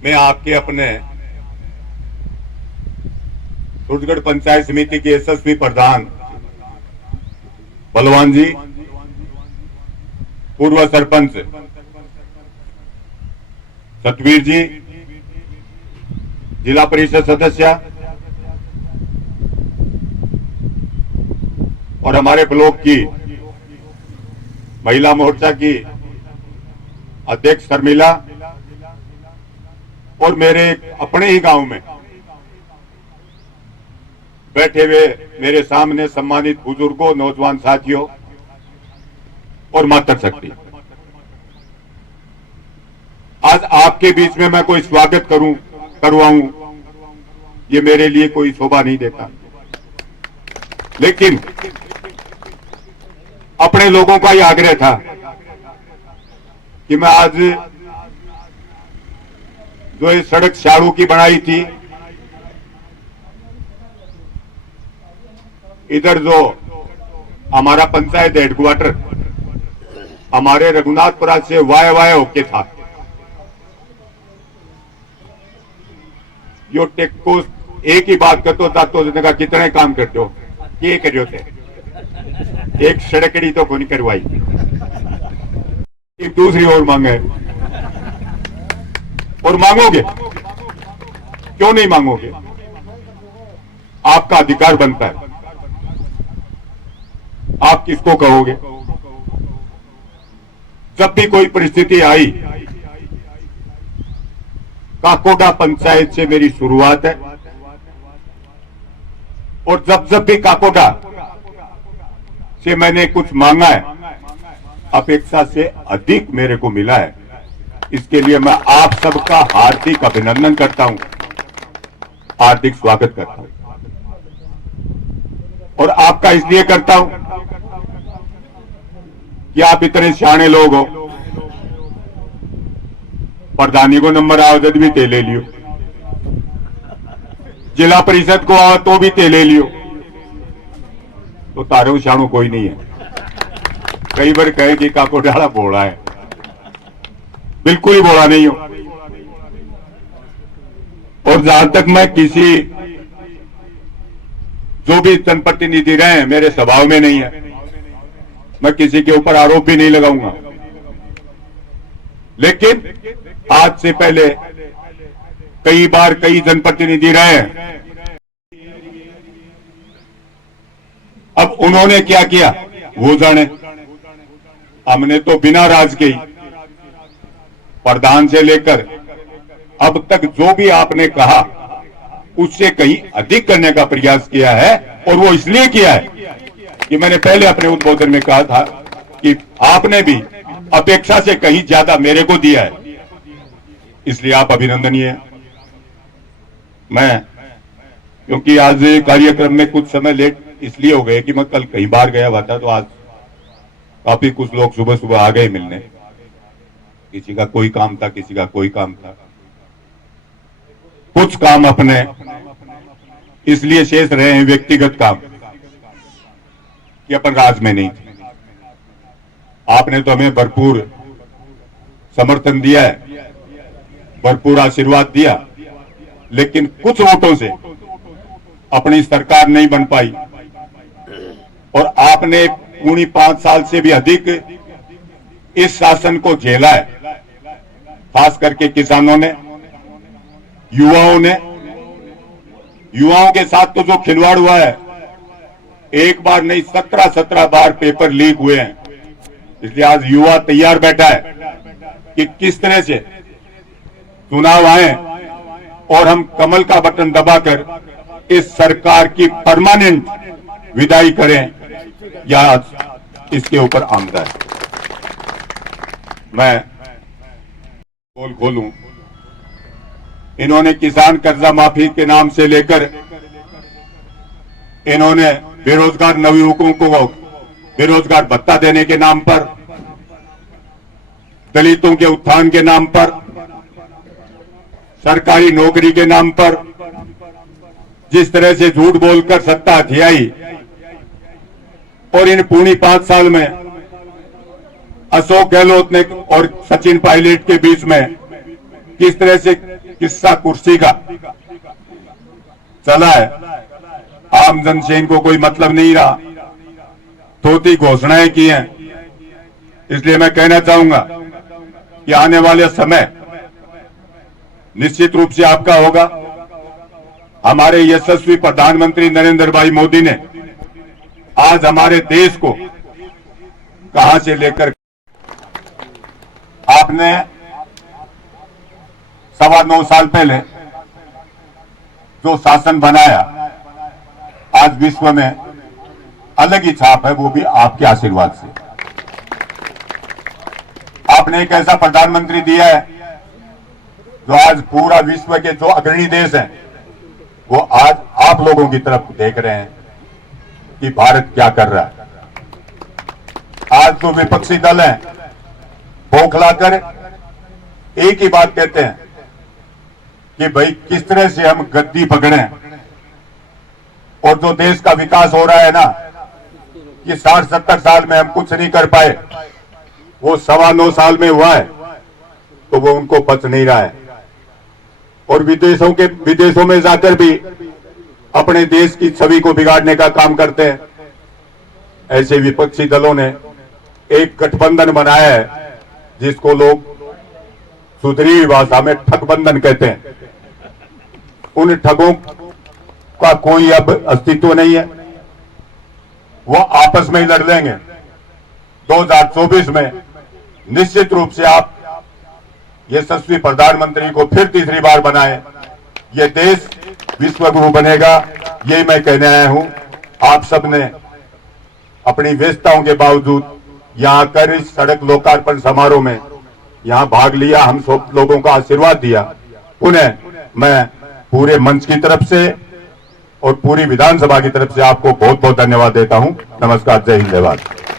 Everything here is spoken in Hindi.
मैं आपके अपने सूरजगढ़ पंचायत समिति के यशस्वी प्रधान बलवान जी, पूर्व सरपंच सतवीर जी, जिला परिषद सदस्य और हमारे ब्लॉक की महिला मोर्चा की अध्यक्ष शर्मिला और मेरे अपने ही गांव में बैठे हुए मेरे सामने सम्मानित बुजुर्गों, नौजवान साथियों और मातृशक्ति, आज आपके बीच में मैं कोई स्वागत करवाऊं, ये मेरे लिए कोई शोभा नहीं देता। लेकिन अपने लोगों का ही आग्रह था कि मैं आज जो ये सड़क शाड़ू की बनाई थी, इधर जो हमारा पंचायत हेडक्वार्टर हमारे रघुनाथपुरा से वाय होके था, यो टेक को एक ही बात करते था तो का कितने काम करते हो, ये करियो थे, एक सड़कड़ी तो नहीं करवाई, एक दूसरी ओर मांगे और मांगोगे, क्यों नहीं मांगोगे? आपका अधिकार बनता है, आप किसको कहोगे? जब भी कोई परिस्थिति आई, काकोटा पंचायत से मेरी शुरुआत है और जब भी काकोटा से मैंने कुछ मांगा है, अपेक्षा से अधिक मेरे को मिला है। इसके लिए मैं आप सबका हार्दिक अभिनंदन करता हूं, हार्दिक स्वागत करता हूं और आपका इसलिए करता हूं कि आप इतने सियाने लोग हो। प्रधानी को नंबर आओ जब भी ते ले लियो, जिला परिषद को आओ तो भी ते ले लियो, तो तारे सियाणु कोई नहीं है। कई बार कहे कि काकोटाला बोला है, बिल्कुल ही बोला नहीं हो। और जहां तक मैं किसी जो भी जनप्रतिनिधि रहे, मेरे स्वभाव में नहीं है, मैं किसी के ऊपर आरोप भी नहीं लगाऊंगा। लेकिन आज से पहले कई बार कई जनप्रतिनिधि रहे, अब उन्होंने क्या किया वो जाने। हमने तो बिना राज के ही प्रधान से लेकर अब तक जो भी आपने कहा उससे कहीं अधिक करने का प्रयास किया है, और वो इसलिए किया है कि मैंने पहले अपने उद्बोधन में कहा था कि आपने भी अपेक्षा से कहीं ज्यादा मेरे को दिया है, इसलिए आप अभिनंदनीय हैं। मैं क्योंकि आज कार्यक्रम में कुछ समय लेट इसलिए हो गए कि मैं कल कहीं बाहर गया हुआ था, तो आज काफी कुछ लोग सुबह सुबह आ गए मिलने, किसी का कोई काम था, किसी का कोई काम था, कुछ काम अपने इसलिए शेष रहे हैं व्यक्तिगत काम कि अपन राज में नहीं थे। आपने तो हमें भरपूर समर्थन दिया है, भरपूर आशीर्वाद दिया, लेकिन कुछ वोटों से अपनी सरकार नहीं बन पाई और आपने पूरी 5 साल से भी अधिक इस शासन को झेला है। खास करके किसानों ने, युवाओं के साथ तो जो खिलवाड़ हुआ है, एक बार नहीं 17 बार पेपर लीक हुए हैं। इसलिए आज युवा तैयार बैठा है कि किस तरह से चुनाव आए और हम कमल का बटन दबाकर इस सरकार की परमानेंट विदाई करें, या इसके ऊपर आमदा है। मैं बोल खोलूं, इन्होंने किसान कर्जा माफी के नाम से लेकर इन्होंने बेरोजगार नवयुवकों को बेरोजगार भत्ता देने के नाम पर, दलितों के उत्थान के नाम पर, सरकारी नौकरी के नाम पर जिस तरह से झूठ बोलकर सत्ता हथियाई, और इन पूरी 5 साल में अशोक गहलोत ने और सचिन पायलट के बीच में किस तरह से किस्सा कुर्सी का चला है, आम जन से इनको कोई मतलब नहीं रहा, थोती घोषणाएं की हैं। इसलिए मैं कहना चाहूंगा कि आने वाले समय निश्चित रूप से आपका होगा। हमारे यशस्वी प्रधानमंत्री नरेंद्र भाई मोदी ने आज हमारे देश को कहां से लेकर, आपने 9.25 साल पहले जो शासन बनाया, आज विश्व में अलग ही छाप है, वो भी आपके आशीर्वाद से। आपने एक ऐसा प्रधानमंत्री दिया है जो आज पूरा विश्व के जो अग्रणी देश हैं वो आज आप लोगों की तरफ देख रहे हैं कि भारत क्या कर रहा है। आज जो विपक्षी दल हैं बौखलाकर एक ही बात कहते हैं कि भाई किस तरह से हम गद्दी पकड़ें, और जो देश का विकास हो रहा है ना, कि 60-70 साल में हम कुछ नहीं कर पाए, वो 9.25 साल में हुआ है, तो वो उनको पच नहीं रहा है। और विदेशों में जाकर भी अपने देश की छवि को बिगाड़ने का काम करते हैं। ऐसे विपक्षी दलों ने एक गठबंधन बनाया है जिसको लोग सुधरी हुई भाषा में ठगबंधन कहते हैं। उन ठगों का कोई अब अस्तित्व नहीं है, वो आपस में ही लड़ लेंगे। 2024 में निश्चित रूप से आप यशस्वी प्रधानमंत्री को फिर तीसरी बार बनाएं, ये देश विश्व गुरु बनेगा, ये मैं कहने आया हूं। आप सबने अपनी व्यस्तताओं के बावजूद यहां आकर इस सड़क लोकार्पण समारोह में यहां भाग लिया, हम सब लोगों का आशीर्वाद दिया। पुनः मैं पूरे मंच की तरफ से और पूरी विधानसभा की तरफ से आपको बहुत बहुत धन्यवाद देता हूं। नमस्कार, जय हिंद, जय भारत।